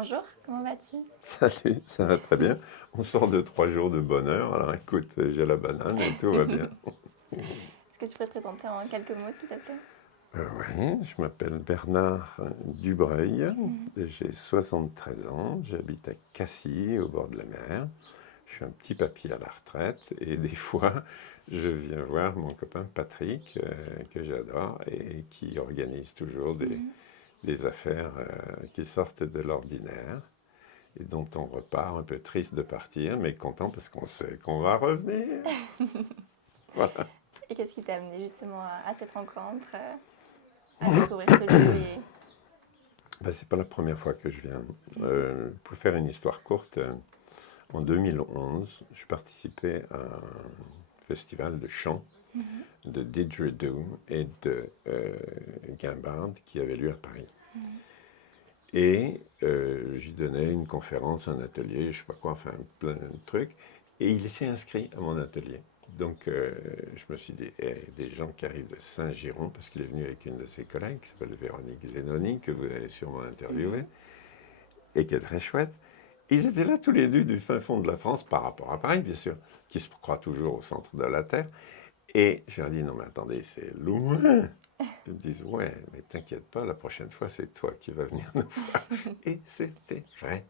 Bonjour, comment vas-tu? Salut, ça va très bien. On sort de 3 jours de bonheur. Alors écoute, j'ai la banane et tout va bien. Est-ce que tu peux te présenter en quelques mots, s'il te plaît? Oui, je m'appelle Bernard Dubreuil, j'ai 73 ans, j'habite à Cassis, au bord de la mer. Je suis un petit papy à la retraite et des fois, je viens voir mon copain Patrick, que j'adore et qui organise toujours des affaires qui sortent de l'ordinaire et dont on repart un peu triste de partir, mais content parce qu'on sait qu'on va revenir. Voilà. Et qu'est-ce qui t'a amené justement à cette rencontre, à découvrir ce lieu Ben, c'est pas la première fois que je viens. Pour faire une histoire courte, en 2011, je participais à un festival de chant de didgeridoo et de guimbarde qui avait lieu à Paris. Et j'y donnais une conférence, un atelier, je sais pas quoi, enfin plein de trucs. Et il s'est inscrit à mon atelier. Donc je me suis dit, des gens qui arrivent de Saint-Giron, parce qu'il est venu avec une de ses collègues qui s'appelle Véronique Zenoni, que vous allez sûrement interviewer, et qui est très chouette. Ils étaient là tous les deux du fin fond de la France, par rapport à Paris, bien sûr, qui se croit toujours au centre de la Terre. Et je leur ai dit, non mais attendez, c'est loin. Ils me disent, ouais, mais t'inquiète pas, la prochaine fois, c'est toi qui vas venir nous voir. Et c'était vrai.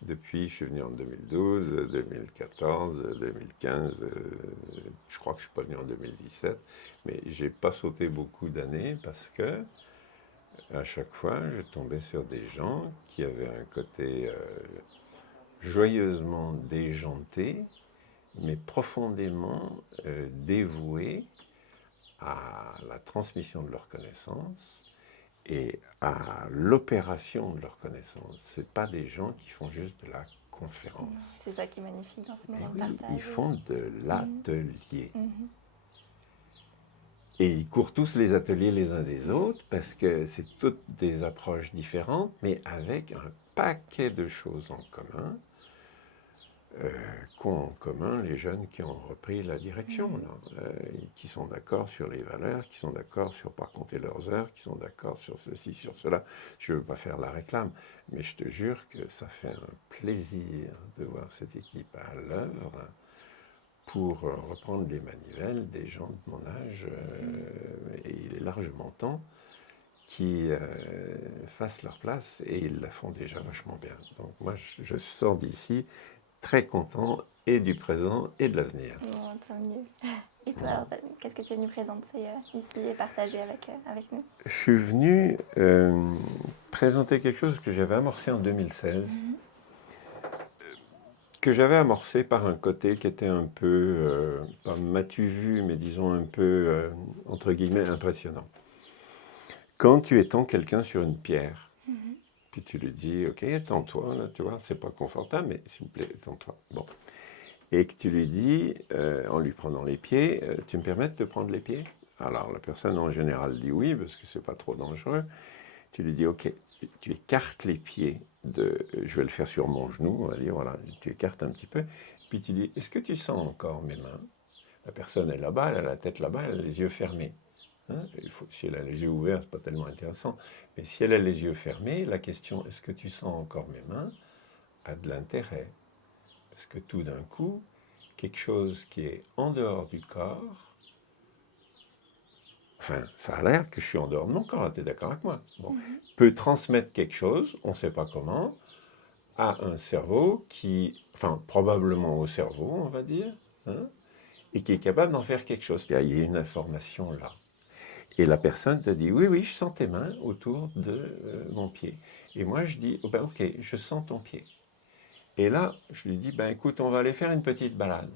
Depuis, je suis venu en 2012, 2014, 2015, je crois que je ne suis pas venu en 2017, mais je n'ai pas sauté beaucoup d'années parce que à chaque fois, je tombais sur des gens qui avaient un côté joyeusement déjanté, mais profondément dévoué à la transmission de leurs connaissances et à l'opération de leurs connaissances. Ce pas des gens qui font juste de la conférence. C'est ça qui est magnifique dans ce Mais moment de oui, partage. ils font de l'atelier. Mhm. Et ils courent tous les ateliers les uns des autres parce que c'est toutes des approches différentes, mais avec un paquet de choses en commun qu'ont en commun les jeunes qui ont repris la direction, là, qui sont d'accord sur les valeurs, qui sont d'accord sur pas compter leurs heures, qui sont d'accord sur ceci, sur cela. Je ne veux pas faire la réclame, mais je te jure que ça fait un plaisir de voir cette équipe à l'œuvre pour reprendre les manivelles des gens de mon âge, et il est largement temps qui fassent leur place, et ils la font déjà vachement bien. Donc moi, je sors d'ici très content et du présent et de l'avenir. Bon, tant mieux. Et toi, alors, qu'est-ce que tu es venu présenter ici et partager avec nous? Je suis venu présenter quelque chose que j'avais amorcé en 2016, que j'avais amorcé par un côté qui était un peu, pas m'as-tu vu, mais disons un peu, entre guillemets, impressionnant. Quand tu étends quelqu'un sur une pierre, puis tu lui dis, ok, étends-toi, là, tu vois, c'est pas confortable, mais s'il vous plaît, étends-toi. Bon. Et que tu lui dis, en lui prenant les pieds, tu me permets de te prendre les pieds? Alors la personne en général dit oui, parce que c'est pas trop dangereux. Tu lui dis, ok, tu écartes les pieds je vais le faire sur mon genou, on va dire, voilà, tu écartes un petit peu, puis tu dis, est-ce que tu sens encore mes mains? La personne est là-bas, elle a la tête là-bas, elle a les yeux fermés. Hein, si elle a les yeux ouverts, c'est pas tellement intéressant. Mais si elle a les yeux fermés, la question, est-ce que tu sens encore mes mains, a de l'intérêt. Parce que tout d'un coup, quelque chose qui est en dehors du corps, enfin, ça a l'air que je suis en dehors de mon corps, tu es d'accord avec moi, bon, peut transmettre quelque chose, on ne sait pas comment, à un cerveau qui, enfin, probablement au cerveau, on va dire, hein, et qui est capable d'en faire quelque chose. Il y a une information là. Et la personne te dit, oui, oui, je sens tes mains autour de mon pied. Et moi, je dis, oh ben, ok, je sens ton pied. Et là, je lui dis, ben écoute, on va aller faire une petite balade.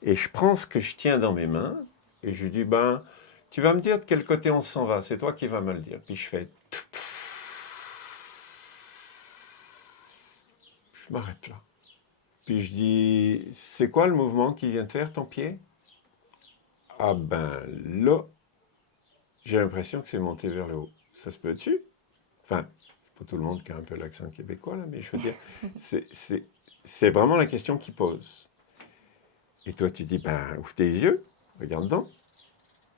Et je prends ce que je tiens dans mes mains, et je lui dis, ben, tu vas me dire de quel côté on s'en va, c'est toi qui vas me le dire. Puis je fais, je m'arrête là. Puis je dis, c'est quoi le mouvement qui vient de faire ton pied? Ah ben là, j'ai l'impression que c'est monté vers le haut. Ça se peut-tu? Enfin, c'est pas tout le monde qui a un peu l'accent québécois, là, mais je veux dire, c'est vraiment la question qu'il pose. Et toi, tu dis, ben, ouvre tes yeux, regarde donc.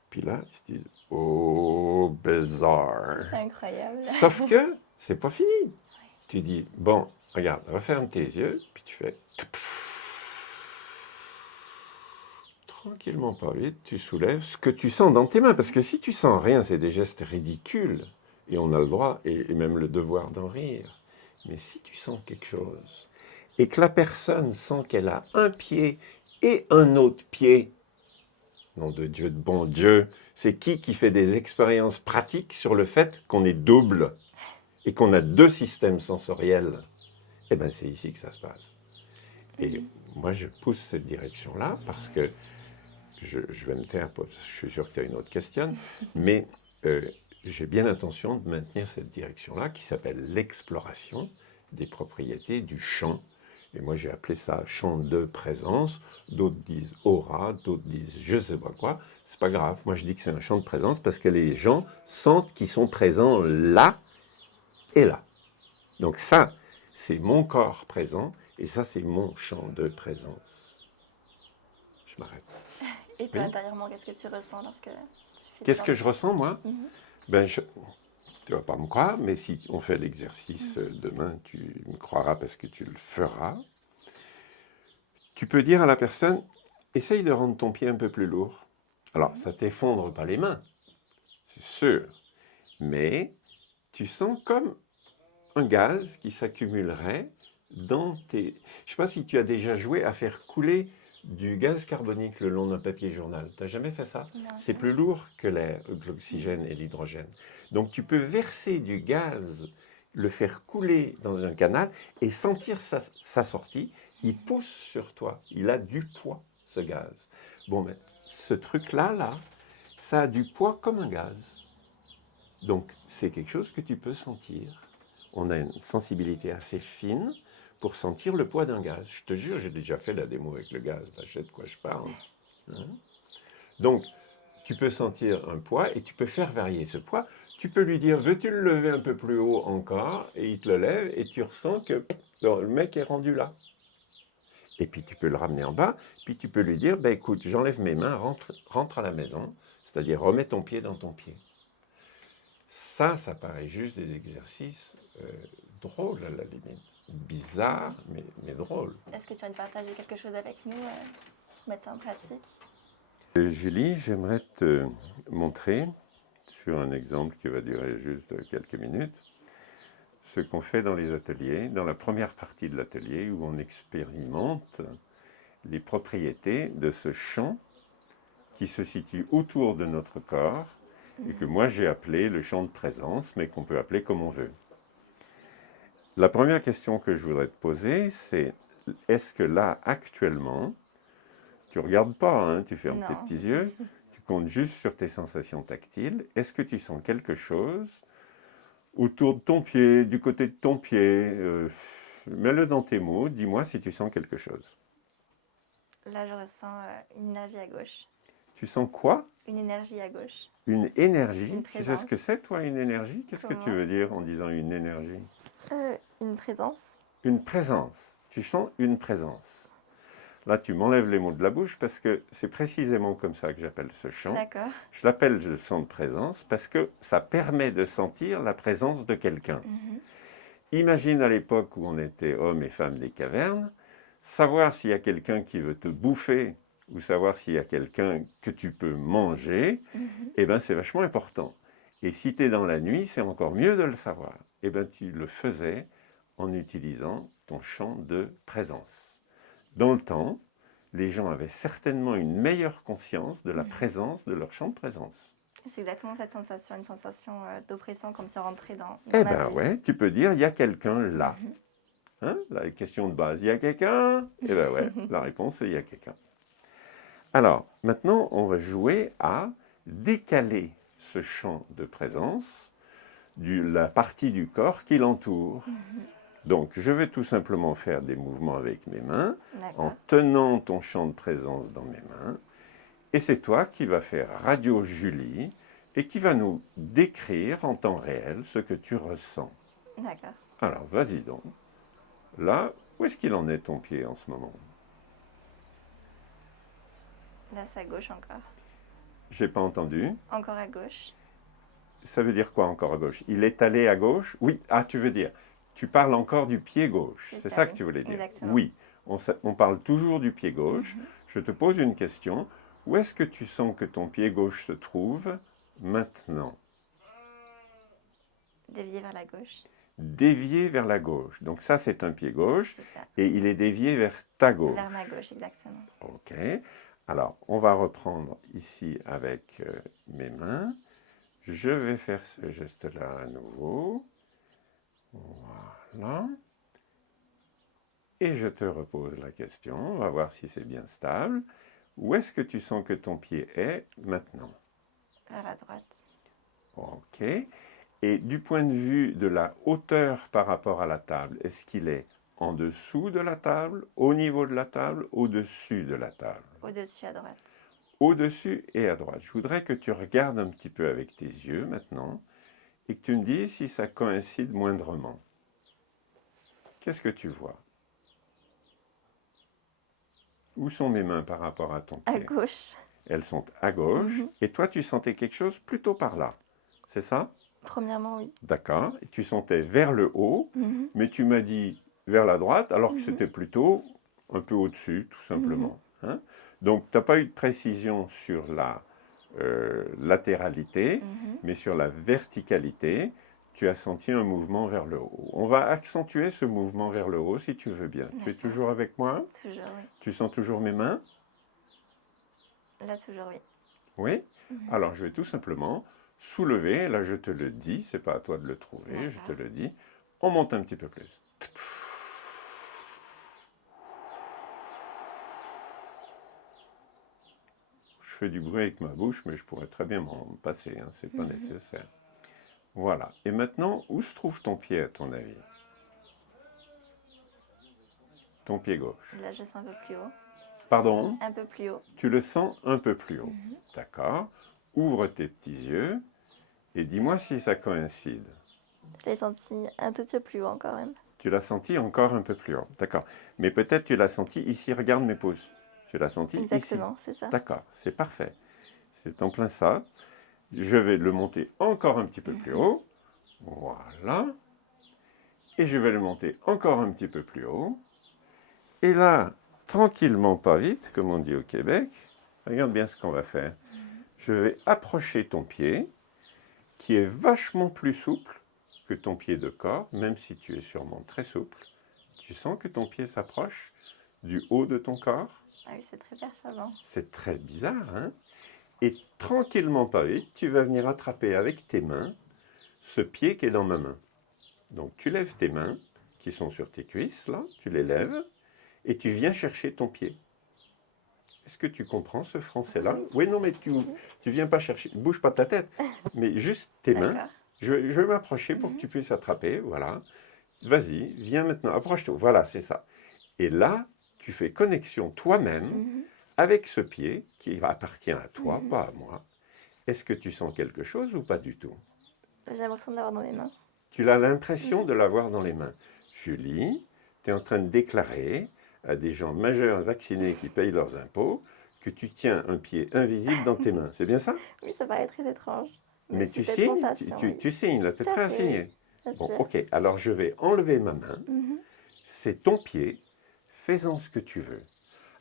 Puis là, ils se disent, oh, bizarre. C'est incroyable. Sauf que, c'est pas fini. tu dis, bon, regarde, referme tes yeux, puis tu fais... Tranquillement, pas vite, tu soulèves ce que tu sens dans tes mains. Parce que si tu sens rien, c'est des gestes ridicules. Et on a le droit, et même le devoir d'en rire. Mais si tu sens quelque chose, et que la personne sent qu'elle a un pied et un autre pied, nom de Dieu, de bon Dieu, c'est qui fait des expériences pratiques sur le fait qu'on est double et qu'on a deux systèmes sensoriels? Eh bien, c'est ici que ça se passe. Et moi, je pousse cette direction-là parce que je vais me taire, je suis sûr que tu as une autre question, mais j'ai bien l'intention de maintenir cette direction-là qui s'appelle l'exploration des propriétés du champ. Et moi, j'ai appelé ça champ de présence. D'autres disent aura, d'autres disent je ne sais pas quoi. C'est pas grave. Moi, je dis que c'est un champ de présence parce que les gens sentent qu'ils sont présents là et là. Donc ça, c'est mon corps présent et ça, c'est mon champ de présence. Je m'arrête. Et toi, Oui. intérieurement, qu'est-ce que tu ressens lorsque tu fais Qu'est-ce ça? que je ressens, moi? Mhm. Ben, tu ne vas pas me croire, mais si on fait l'exercice demain, tu me croiras parce que tu le feras. Tu peux dire à la personne, essaye de rendre ton pied un peu plus lourd. Alors, ça t'effondre pas les mains, c'est sûr, mais tu sens comme un gaz qui s'accumulerait dans tes... Je ne sais pas si tu as déjà joué à faire couler du gaz carbonique le long d'un papier journal. Tu n'as jamais fait ça? Non. C'est plus lourd que l'oxygène et l'hydrogène. Donc tu peux verser du gaz, le faire couler dans un canal et sentir sa sortie. Il pousse sur toi. Il a du poids, ce gaz. Bon, mais ce truc-là, ça a du poids comme un gaz. Donc c'est quelque chose que tu peux sentir. On a une sensibilité assez fine pour sentir le poids d'un gaz. Je te jure, j'ai déjà fait la démo avec le gaz, là, je sais de quoi je parle. Hein? Donc, tu peux sentir un poids et tu peux faire varier ce poids. Tu peux lui dire, veux-tu le lever un peu plus haut encore? Et il te le lève et tu ressens que le mec est rendu là. Et puis tu peux le ramener en bas, puis tu peux lui dire, ben, écoute, j'enlève mes mains, rentre à la maison, c'est-à-dire remets ton pied dans ton pied. Ça paraît juste des exercices drôles à la limite. Bizarre, mais drôle. Est-ce que tu vas partager quelque chose avec nous, mettre ça en pratique? Julie, j'aimerais te montrer, sur un exemple qui va durer juste quelques minutes, ce qu'on fait dans les ateliers, dans la première partie de l'atelier où on expérimente les propriétés de ce champ qui se situe autour de notre corps et que moi j'ai appelé le champ de présence, mais qu'on peut appeler comme on veut. La première question que je voudrais te poser, c'est est-ce que là, actuellement, tu ne regardes pas, hein, tu fermes tes petits yeux, tu comptes juste sur tes sensations tactiles, est-ce que tu sens quelque chose autour de ton pied, du côté de ton pied, mets-le dans tes mots, dis-moi si tu sens quelque chose. Là, je ressens une énergie à gauche. Tu sens quoi? Une énergie à gauche. Une énergie? Une Tu sais ce que c'est, toi, une énergie? Qu'est-ce que tu veux dire en disant une énergie? Une présence. Une présence. Tu sens une présence. Là, tu m'enlèves les mots de la bouche parce que c'est précisément comme ça que j'appelle ce chant. D'accord. Je l'appelle le chant de présence parce que ça permet de sentir la présence de quelqu'un. Imagine à l'époque où on était hommes et femmes des cavernes, savoir s'il y a quelqu'un qui veut te bouffer ou savoir s'il y a quelqu'un que tu peux manger, eh ben, c'est vachement important. Et si tu es dans la nuit, c'est encore mieux de le savoir. Eh ben, tu le faisais en utilisant ton champ de présence. Dans le temps, les gens avaient certainement une meilleure conscience de la présence de leur champ de présence. C'est exactement cette sensation, une sensation d'oppression comme si on rentrait dans Eh ma bien, vie. ouais, tu peux dire, il y a quelqu'un là. Hein? La question de base, il y a quelqu'un? Eh bien, ouais, la réponse, c'est il y a quelqu'un. Alors, maintenant, on va jouer à décaler ce champ de présence de la partie du corps qui l'entoure. Donc, je vais tout simplement faire des mouvements avec mes mains, en tenant ton champ de présence dans mes mains. Et c'est toi qui vas faire Radio Julie et qui va nous décrire en temps réel ce que tu ressens. D'accord. Alors, vas-y donc. Là, où est-ce qu'il en est ton pied en ce moment? Là, c'est à gauche encore. J'ai pas entendu. Encore à gauche. Ça veut dire quoi encore à gauche? Il est allé à gauche? Oui. Ah, tu veux dire, tu parles encore du pied gauche. C'est C'est ça, ça oui. que tu voulais dire? Exactement. Oui, on parle toujours du pied gauche. Je te pose une question. Où est-ce que tu sens que ton pied gauche se trouve maintenant? Dévier vers la gauche. Dévié vers la gauche. Donc ça, c'est un pied gauche C'est ça. et il est dévié vers ta gauche. Vers ma gauche, exactement. OK. Alors, on va reprendre ici avec mes mains. Je vais faire ce geste-là à nouveau. Voilà. Et je te repose la question. On va voir si c'est bien stable. Où est-ce que tu sens que ton pied est maintenant? Vers la droite. OK. Et du point de vue de la hauteur par rapport à la table, est-ce qu'il est en dessous de la table, au niveau de la table, au-dessus de la table? Au-dessus à droite. Au-dessus et à droite. Je voudrais que tu regardes un petit peu avec tes yeux maintenant et que tu me dises si ça coïncide moindrement. Qu'est-ce que tu vois? Où sont mes mains par rapport à ton pied? À gauche. Elles sont à gauche. Et toi, tu sentais quelque chose plutôt par là. C'est ça? Premièrement, oui. D'accord. Et tu sentais vers le haut, mais tu m'as dit vers la droite, alors que c'était plutôt un peu au-dessus, tout simplement. Hein? Donc, tu n'as pas eu de précision sur la latéralité, mais sur la verticalité, tu as senti un mouvement vers le haut. On va accentuer ce mouvement vers le haut, si tu veux bien. Tu es toujours avec moi? Toujours, oui. Tu sens toujours mes mains? Là, toujours, oui. Oui? Alors, je vais tout simplement soulever, là je te le dis, c'est pas à toi de le trouver, je te le dis. On monte un petit peu plus. Je fais du bruit avec ma bouche, mais je pourrais très bien m'en passer, hein, c'est pas nécessaire. Voilà. Et maintenant, où se trouve ton pied à ton avis? Ton pied gauche. Là, je sens un peu plus haut. Pardon? Un peu plus haut. Tu le sens un peu plus haut. D'accord. Ouvre tes petits yeux et dis-moi si ça coïncide. Je l'ai senti un tout petit peu plus haut encore même. Tu l'as senti encore un peu plus haut. D'accord. Mais peut-être tu l'as senti ici, regarde mes pouces. Tu l'as senti ici. Exactement, c'est ça. D'accord, c'est parfait. C'est en plein ça. Je vais le monter encore un petit peu plus haut. Voilà. Et je vais le monter encore un petit peu plus haut. Et là, tranquillement, pas vite, comme on dit au Québec, regarde bien ce qu'on va faire. Je vais approcher ton pied, qui est vachement plus souple que ton pied de corps, même si tu es sûrement très souple. Tu sens que ton pied s'approche du haut de ton corps? Ah oui, c'est très perturbant. C'est très bizarre, hein? Et tranquillement, pas vite, tu vas venir attraper avec tes mains ce pied qui est dans ma main. Donc tu lèves tes mains, qui sont sur tes cuisses, là, tu les lèves, et tu viens chercher ton pied. Est-ce que tu comprends ce français-là? Oui, non, mais tu viens pas chercher, bouge pas ta tête, mais juste tes mains. Je vais m'approcher pour que tu puisses attraper, voilà. Vas-y, viens maintenant, approche-toi, voilà, c'est ça. Et là, tu fais connexion toi-même avec ce pied qui appartient à toi, pas à moi. Est-ce que tu sens quelque chose ou pas du tout? J'ai l'impression d'avoir dans mes mains. Tu as l'impression de l'avoir dans les mains. Julie, tu es en train de déclarer à des gens majeurs vaccinés qui payent leurs impôts que tu tiens un pied invisible dans tes mains. C'est bien ça? Oui, ça paraît très étrange. Mais tu c'est cette signes, sensation, oui. tu signes, là, tu es Tout à prêt à fait, signer. Bien Bon, sûr. ok, alors je vais enlever ma main. C'est ton pied, fais-en ce que tu veux.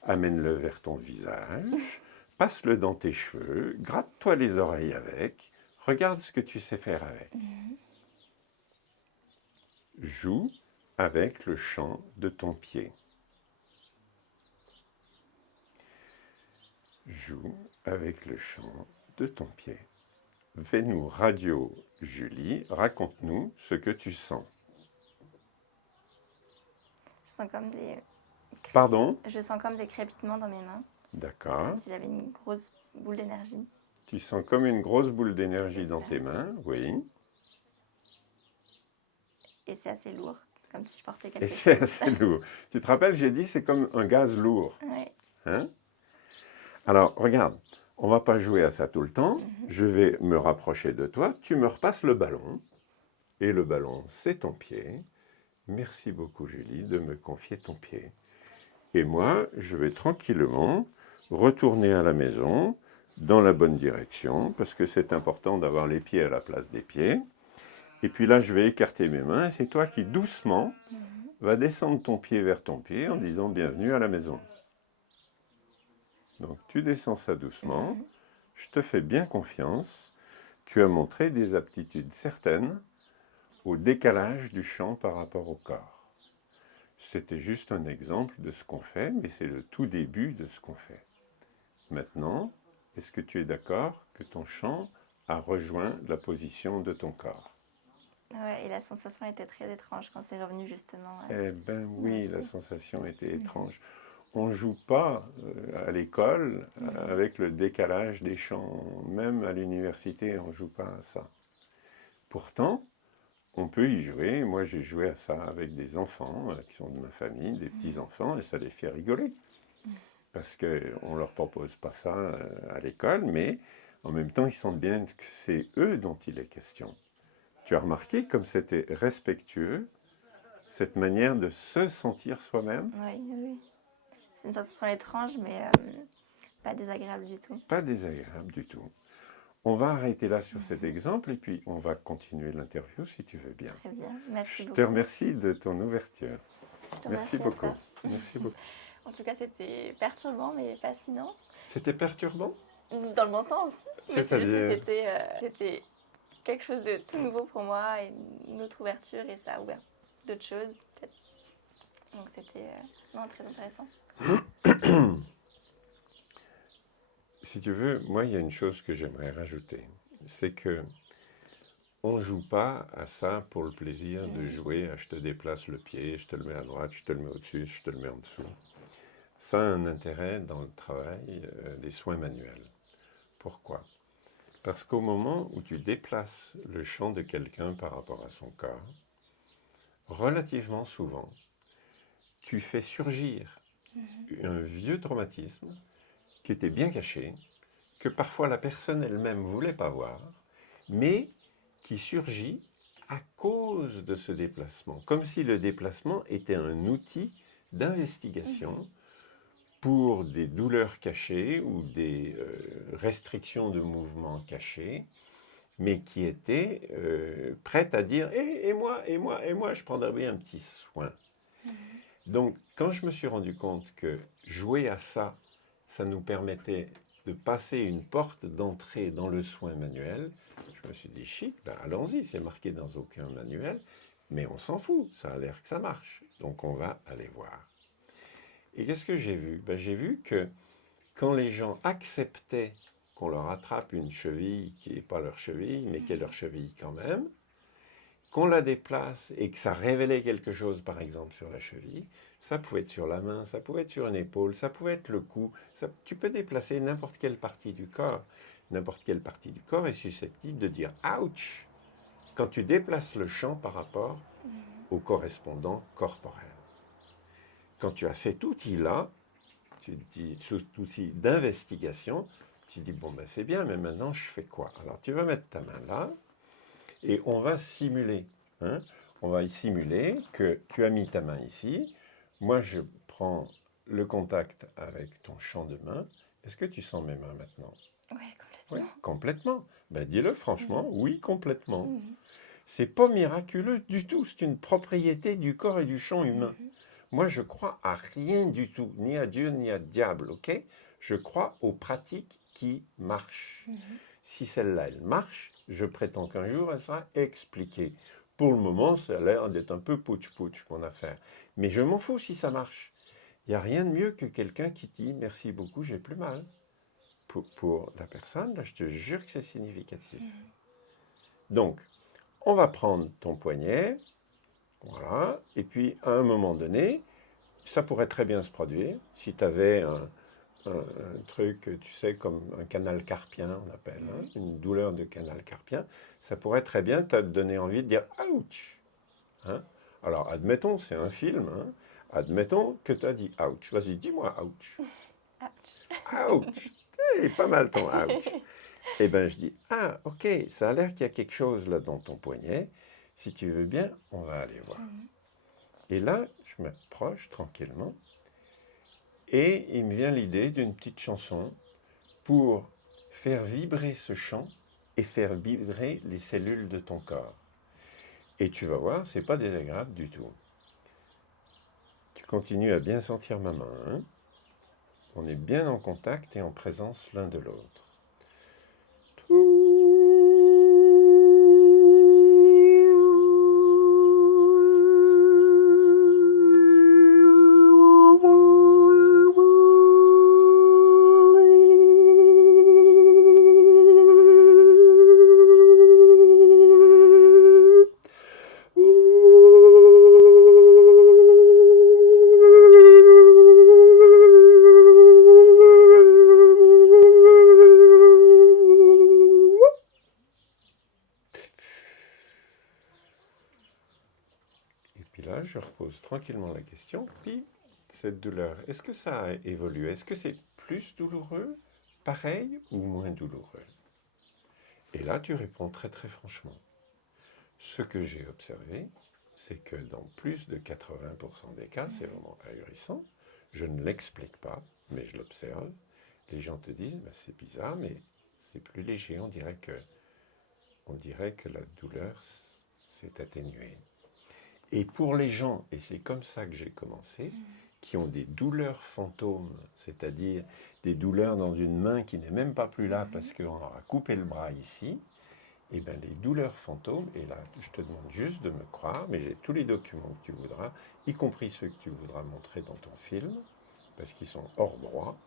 Amène-le vers ton visage, passe-le dans tes cheveux, gratte-toi les oreilles avec, regarde ce que tu sais faire avec. Joue avec le chant de ton pied. Joue avec le chant de ton pied. Fais-nous radio, Julie, raconte-nous ce que tu sens. Je sens comme des... Pardon? Je sens comme des crépitements dans mes mains. D'accord. Comme si j'avais une grosse boule d'énergie. Tu sens comme une grosse boule d'énergie dans tes mains, oui. Et c'est assez lourd, comme si je portais Et quelque c'est chose. assez lourd. Tu te rappelles, j'ai dit, c'est comme un gaz lourd. Oui. Hein? Alors, regarde, on ne va pas jouer à ça tout le temps. Je vais me rapprocher de toi. Tu me repasses le ballon. Et le ballon, c'est ton pied. Merci beaucoup, Julie, de me confier ton pied. Et moi, je vais tranquillement retourner à la maison dans la bonne direction, parce que c'est important d'avoir les pieds à la place des pieds. Et puis là, je vais écarter mes mains. C'est toi qui, doucement, va descendre ton pied vers ton pied en disant bienvenue à la maison. Donc tu descends ça doucement. Je te fais bien confiance. Tu as montré des aptitudes certaines au décalage du chant par rapport au corps. C'était juste un exemple de ce qu'on fait, mais c'est le tout début de ce qu'on fait. Maintenant, est-ce que tu es d'accord que ton chant a rejoint la position de ton corps? Ouais, et la sensation était très étrange quand c'est revenu justement. Eh bien oui, la Merci. sensation était étrange. On ne joue pas à l'école avec le décalage des chants. Même à l'université, on ne joue pas à ça. Pourtant, on peut y jouer. Moi, j'ai joué à ça avec des enfants qui sont de ma famille, des petits-enfants, et ça les fait rigoler. Parce qu'on ne leur propose pas ça à l'école, mais en même temps, ils sentent bien que c'est eux dont il est question. Tu as remarqué comme c'était respectueux, cette manière de se sentir soi-même? Oui, oui. C'est une sensation étrange, mais pas désagréable du tout. Pas désagréable du tout. On va arrêter là sur cet exemple et puis on va continuer l'interview si tu veux bien. Très bien, merci Je beaucoup. te remercie de ton ouverture. Je te Merci remercie à beaucoup. toi. Merci beaucoup. En tout cas, c'était perturbant, mais fascinant. C'était perturbant? Dans le bon sens. Mais c'est juste que C'est-à-dire? c'était quelque chose de tout nouveau pour moi, et une autre ouverture, et ça a ouvert d'autres choses, peut-être. Donc c'était non, très intéressant. Si tu veux, moi, il y a une chose que j'aimerais rajouter. C'est que on ne joue pas à ça pour le plaisir de jouer à je te déplace le pied, je te le mets à droite, je te le mets au-dessus, je te le mets en dessous. Ça a un intérêt dans le travail des soins manuels. Pourquoi? Parce qu'au moment où tu déplaces le champ de quelqu'un par rapport à son corps, relativement souvent, tu fais surgir un vieux traumatisme qui était bien caché, que parfois la personne elle-même ne voulait pas voir, mais qui surgit à cause de ce déplacement, comme si le déplacement était un outil d'investigation pour des douleurs cachées ou des restrictions de mouvement cachées, mais qui était prête à dire et moi, je prendrais bien un petit soin. Donc, quand je me suis rendu compte que jouer à ça, ça nous permettait de passer une porte d'entrée dans le soin manuel, je me suis dit, chic, ben allons-y, c'est marqué dans aucun manuel, mais on s'en fout, ça a l'air que ça marche, donc on va aller voir. Et qu'est-ce que j'ai vu? Ben, j'ai vu que quand les gens acceptaient qu'on leur attrape une cheville qui n'est pas leur cheville, mais qui est leur cheville quand même, qu'on la déplace et que ça révélait quelque chose, par exemple, sur la cheville, ça pouvait être sur la main, ça pouvait être sur une épaule, ça pouvait être le cou, tu peux déplacer n'importe quelle partie du corps. N'importe quelle partie du corps est susceptible de dire « ouch » quand tu déplaces le champ par rapport au correspondant corporel. Quand tu as cet outil-là, cet outil d'investigation, tu dis « bon ben c'est bien, mais maintenant je fais quoi ?» Alors tu vas mettre ta main là, et on va simuler. On va simuler que tu as mis ta main ici. Moi, je prends le contact avec ton champ de main. Est-ce que tu sens mes mains maintenant? Oui, complètement. Oui, complètement. Ben, dis-le franchement, oui, complètement. C'est pas miraculeux du tout. C'est une propriété du corps et du champ humain. Moi, je crois à rien du tout, ni à Dieu, ni à diable, ok? Je crois aux pratiques qui marchent. Si celle-là, elle marche, je prétends qu'un jour, elle sera expliquée. Pour le moment, ça a l'air d'être un peu pouch-pouch, mon affaire. Mais je m'en fous si ça marche. Il n'y a rien de mieux que quelqu'un qui dit « merci beaucoup, j'ai plus mal ». Pour la personne, là, je te jure que c'est significatif. Donc, on va prendre ton poignet, voilà, et puis à un moment donné, ça pourrait très bien se produire si tu avais un truc, tu sais, comme un canal carpien, on appelle, une douleur de canal carpien, ça pourrait très bien te donner envie de dire « ouch ». Alors, admettons, c'est un film, admettons que tu as dit « ouch ». Vas-y, dis-moi « ouch ». Ouch. Ouch. C'est pas mal ton ouch. Eh bien, je dis, ah, ok, ça a l'air qu'il y a quelque chose là dans ton poignet. Si tu veux bien, on va aller voir. Et là, je m'approche tranquillement. Et il me vient l'idée d'une petite chanson pour faire vibrer ce chant et faire vibrer les cellules de ton corps. Et tu vas voir, c'est pas désagréable du tout. Tu continues à bien sentir ma main. Hein. On est bien en contact et en présence l'un de l'autre. Et puis là, je repose tranquillement la question. Puis, cette douleur, est-ce que ça a évolué? Est-ce que c'est plus douloureux, pareil ou moins douloureux? Et là, tu réponds très très franchement. Ce que j'ai observé, c'est que dans plus de 80% des cas, c'est vraiment ahurissant. Je ne l'explique pas, mais je l'observe. Les gens te disent, bah, c'est bizarre, mais c'est plus léger. On dirait que la douleur s'est atténuée. Et pour les gens, et c'est comme ça que j'ai commencé, qui ont des douleurs fantômes, c'est-à-dire des douleurs dans une main qui n'est même pas plus là parce qu'on leur a coupé le bras ici, et bien les douleurs fantômes, et là je te demande juste de me croire, mais j'ai tous les documents que tu voudras, y compris ceux que tu voudras montrer dans ton film, parce qu'ils sont hors droit,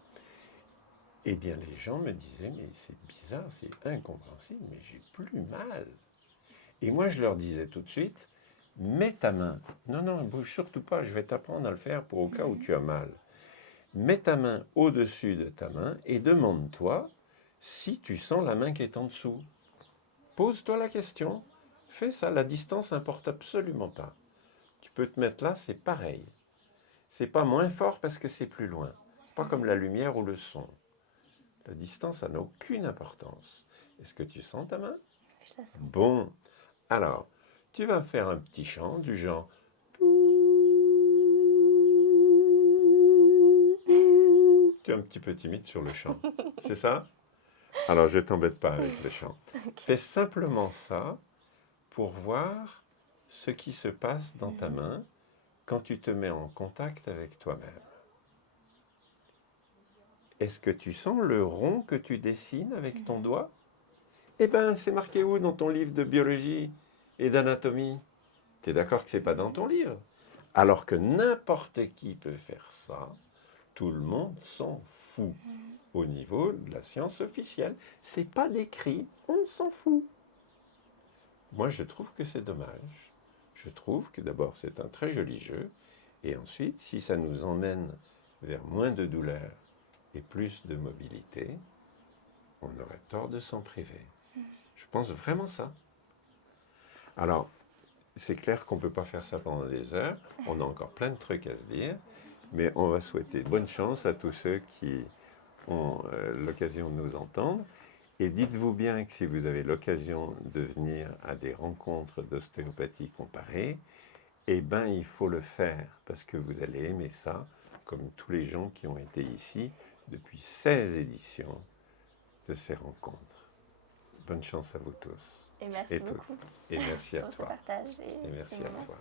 et bien les gens me disaient, mais c'est bizarre, c'est incompréhensible, mais j'ai plus mal. Et moi je leur disais tout de suite, mets ta main, non, bouge surtout pas, je vais t'apprendre à le faire pour au cas où tu as mal. Mets ta main au-dessus de ta main et demande-toi si tu sens la main qui est en dessous. Pose-toi la question, fais ça, la distance n'importe absolument pas. Tu peux te mettre là, c'est pareil. C'est pas moins fort parce que c'est plus loin. C'est pas comme la lumière ou le son. La distance, ça n'a aucune importance. Est-ce que tu sens ta main? Je la sens. Bon, alors, tu vas faire un petit chant du genre. Tu es un petit peu timide sur le chant, c'est ça? Alors, je ne t'embête pas avec le chant. Fais simplement ça pour voir ce qui se passe dans ta main quand tu te mets en contact avec toi-même. Est-ce que tu sens le rond que tu dessines avec ton doigt? Eh bien, c'est marqué où dans ton livre de biologie et d'anatomie? Tu es d'accord que ce n'est pas dans ton livre? Alors que n'importe qui peut faire ça, tout le monde s'en fout. Au niveau de la science officielle, c'est pas décrit, on s'en fout. Moi, je trouve que c'est dommage. Je trouve que d'abord, c'est un très joli jeu, et ensuite, si ça nous emmène vers moins de douleur et plus de mobilité, on aurait tort de s'en priver. Je pense vraiment ça. Alors, c'est clair qu'on ne peut pas faire ça pendant des heures, on a encore plein de trucs à se dire, mais on va souhaiter bonne chance à tous ceux qui ont l'occasion de nous entendre. Et dites-vous bien que si vous avez l'occasion de venir à des rencontres d'ostéopathie comparée, eh bien, il faut le faire parce que vous allez aimer ça, comme tous les gens qui ont été ici depuis 16 éditions de ces rencontres. Bonne chance à vous tous. Et merci beaucoup Et merci à pour ce toi. partage Et merci ce à moment. toi.